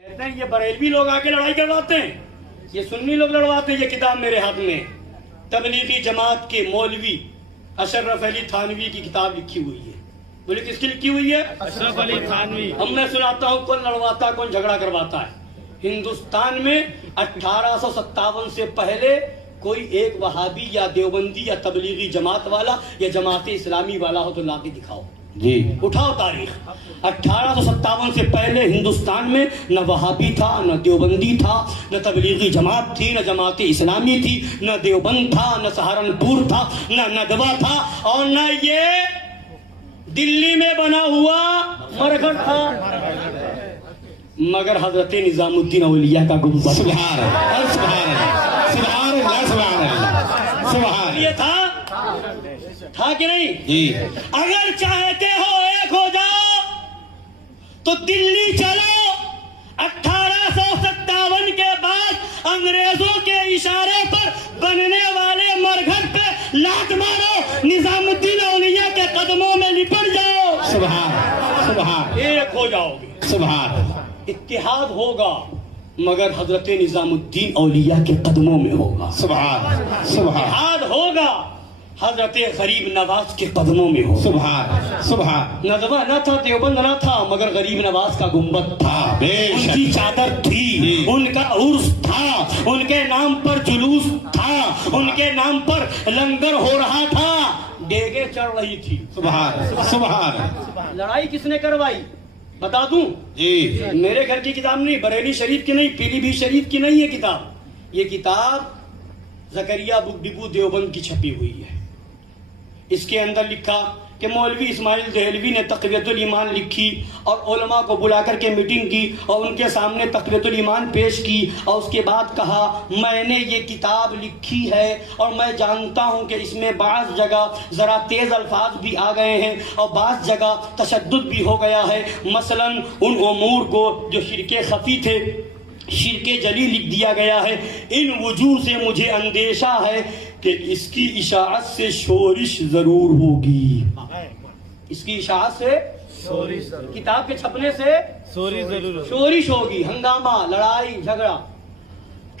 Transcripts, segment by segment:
کہتے ہیں یہ بریلوی لوگ آ کے لڑائی کرواتے ہیں، یہ سنی لوگ لڑواتے ہیں۔ یہ کتاب میرے ہاتھ میں تبلیغی جماعت کے مولوی اشرف علی تھانوی کی کتاب لکھی ہوئی ہے۔ بولے کس کی لکھی ہوئی ہے؟ اشرف علی تھانوی۔ ہم میں سناتا ہوں کون لڑواتا کون جھگڑا کرواتا ہے۔ ہندوستان میں 1857 سے پہلے کوئی ایک وہابی یا دیوبندی یا تبلیغی جماعت والا یا جماعت اسلامی والا ہو تو لا کے دکھاؤ جی، اٹھاؤ تاریخ۔ 1857 سے پہلے ہندوستان میں نہ وہابی تھا، نہ دیوبندی تھا، نہ تبلیغی جماعت تھی، نہ جماعت اسلامی تھی، نہ دیوبند تھا، نہ سہارنپور تھا، نہ ندوہ تھا، اور نہ یہ دلی میں بنا ہوا مرگھٹ تھا، مگر حضرت نظام الدین اولیاء کا گنبد سبحان اللہ، سبحان اللہ، سبحان اللہ، سبحان اللہ، سبحان یہ تھا کہ نہیں؟ جی، اگر چاہتے ہو ایک ہو جاؤ تو دلی چلو۔ 1857 کے بعد انگریزوں کے اشارے پر بننے والے مرگھٹ پہ لات مارو، نظام الدین اولیاء کے قدموں میں لپٹ جاؤ، سبحان، سبحان، ایک ہو جاؤ گے، سبحان، اتحاد ہوگا، مگر حضرت نظام الدین اولیاء کے قدموں میں ہوگا۔ سبحان، سبحان، اتحاد ہوگا، حضرت غریب نواز کے قدموں میں ہوگا۔ سبحان، سبحان، ندوہ نہ تھا، دیوبند نہ تھا، مگر غریب نواز کا گنبد تھا، بے ان شک، کی چادر تھی، ان کا عرس تھا، ان کے نام پر جلوس تھا، ان کے نام پر لنگر ہو رہا تھا، ڈیگیں چڑھ رہی تھی۔ سبحان، سبحان، لڑائی کس نے کروائی بتا دوں؟ جی، میرے گھر کی کتاب نہیں، بریلی شریف کی نہیں، پیلی بھی شریف کی نہیں، یہ کتاب، یہ کتاب زکریا بک ڈپو دیوبند کی چھپی ہوئی ہے۔ اس کے اندر لکھا کہ مولوی اسماعیل دہلوی نے تقویت الایمان لکھی اور علماء کو بلا کر کے میٹنگ کی اور ان کے سامنے تقویت الایمان پیش کی، اور اس کے بعد کہا میں نے یہ کتاب لکھی ہے اور میں جانتا ہوں کہ اس میں بعض جگہ ذرا تیز الفاظ بھی آ گئے ہیں اور بعض جگہ تشدد بھی ہو گیا ہے، مثلا ان امور کو جو شرک خفی تھے شرک جلی لکھ دیا گیا ہے۔ ان وجوہ سے مجھے اندیشہ ہے کہ اس کی اشاعت سے شورش ضرور ہوگی، اس کی اشاعت سے کتاب کے چھپنے سے شورش ہوگی، ہنگامہ، لڑائی جھگڑا،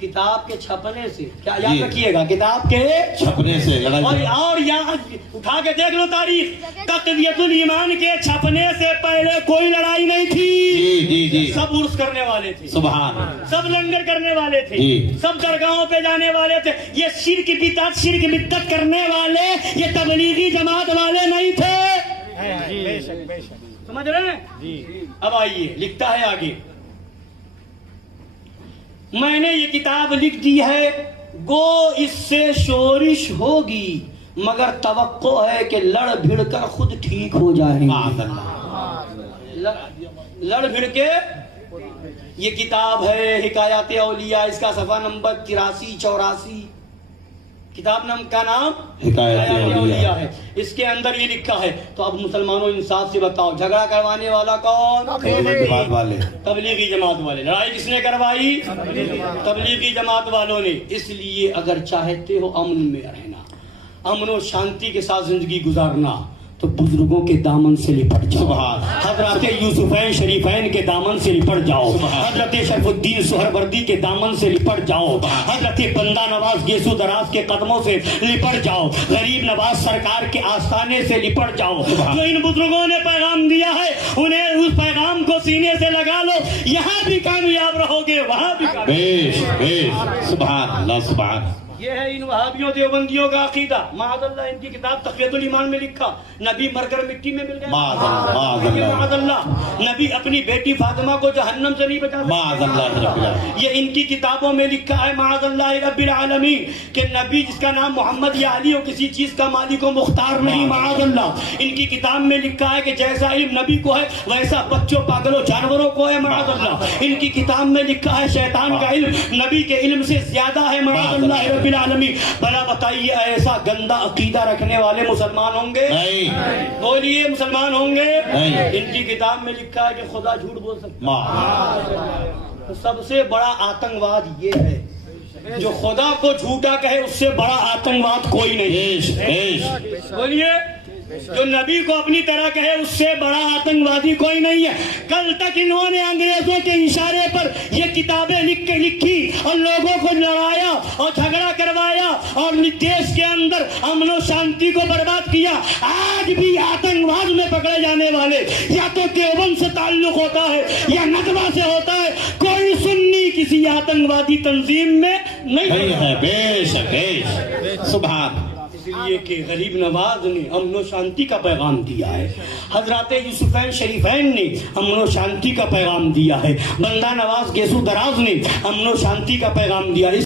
کتاب کے چھپنے سے، کیا یاد رکھیے گا، کتاب کے چھپنے سے لڑائی، اور یاد اٹھا کے دیکھ لو تاریخ، تقویت الایمان کے چھپنے سے پہلے کوئی لڑائی نہیں تھی، جی جی جی، سب عرس کرنے والے تھے، سبحان، سب لنگر کرنے والے تھے، جی، سب درگاہوں پہ جانے والے تھے، یہ شرک بدعت کرنے والے یہ تبلیغی جماعت والے نہیں تھے، سمجھ رہے ہیں؟ اب آئیے لکھتا ہے آگے، میں نے یہ کتاب لکھ دی ہے، گو اس سے شورش ہوگی، مگر توقع ہے کہ لڑ بھڑ کر خود ٹھیک ہو جائیں گے، لڑ بھڑ کے۔ یہ کتاب ہے حکایات اولیاء، اس کا صفحہ نمبر 83-84، کتاب نام کا نام حکایات اولیاء ہے، اس کے اندر یہ لکھا ہے۔ تو اب مسلمانوں انصاف سے بتاؤ، جھگڑا کروانے والا کون؟ جماعت والے، تبلیغی جماعت والے۔ لڑائی کس نے کروائی؟ تبلیغی جماعت والوں نے۔ اس لیے اگر چاہتے ہو امن میں رہنا، امن و شانتی کے ساتھ زندگی گزارنا، تو بزرگوں کے دامن سے لپٹ جاؤ، سبحان، حضرات یوسفین شریفین کے دامن سے لپٹ جاؤ، سبحان، حضرت شرف الدین سہروردی کے دامن سے لپٹ جاؤ، حضرت بندہ نواز گیسو دراز کے قدموں سے لپٹ جاؤ، غریب نواز سرکار کے آستانے سے لپٹ جاؤ۔ جو ان بزرگوں نے پیغام دیا ہے انہیں اس پیغام کو سینے سے لگا لو، یہاں بھی کامیاب رہو گے، وہاں بھی کامیاب۔ بیش بیش، سبحان اللہ، سبحان، یہ ہے ان وہابیوں دیوبندیوں کا عقیدہ۔ معاذ اللہ ان کی کتاب تقویت الایمان میں لکھا نبی مر کر مٹی میں مل گئے، معاذ اللہ، معاذ اللہ، نبی اپنی بیٹی فاطمہ کو جہنم سے نہیں بچا سکتے، معاذ اللہ رب العالمین، یہ ان کی کتابوں میں لکھا ہے معاذ اللہ رب العالمین کہ نبی جس کا نام محمد یا علی ہو کسی چیز کا مالک و مختار نہیں، معاذ اللہ۔ ان کی کتاب میں لکھا ہے کہ جیسا علم نبی کو ہے ویسا بچوں پاگلوں جانوروں کو ہے، معاذ اللہ۔ ان کی کتاب میں لکھا ہے شیطان کا علم نبی کے علم سے زیادہ ہے، معاذ اللہ رب العالمین۔ بھلا بتائیے ایسا گندا عقیدہ رکھنے والے مسلمان ہوں گے؟ نہیں، بولیے مسلمان ہوں گے؟ نہیں۔ ان کی کتاب میں لکھا ہے کہ خدا جھوٹ بول سکتا معاذ، ہے۔ سب سے بڑا آتنکواد یہ ہے، جو خدا کو جھوٹا کہے، اس سے بڑا آتنکواد کوئی نہیں۔ بیش بیش، بولیے جو نبی کو اپنی طرح کہے اس سے بڑا آتنکوادی کوئی نہیں ہے. کل تک انہوں نے انگریزوں کے اشارے پر یہ کتابیں لکھی اور لوگوں کو لڑایا اور جھگڑا کروایا اور دیش کے اندر امن و شانتی کو برباد کیا. آج بھی آتنکواد میں پکڑے جانے والے یا تو دیوبند سے تعلق ہوتا ہے یا ندوہ سے ہوتا ہے. کوئی سنی کسی آتنکوادی تنظیم میں نہیں ہے. بے شک سبحان. اس لیے کہ غریب نواز نے امن و شانتی کا پیغام دیا ہے. حضرات یوسفین شریفین نے امن و شانتی کا پیغام دیا ہے. بندہ نواز گیسو دراز نے امن و شانتی کا پیغام دیا ہے.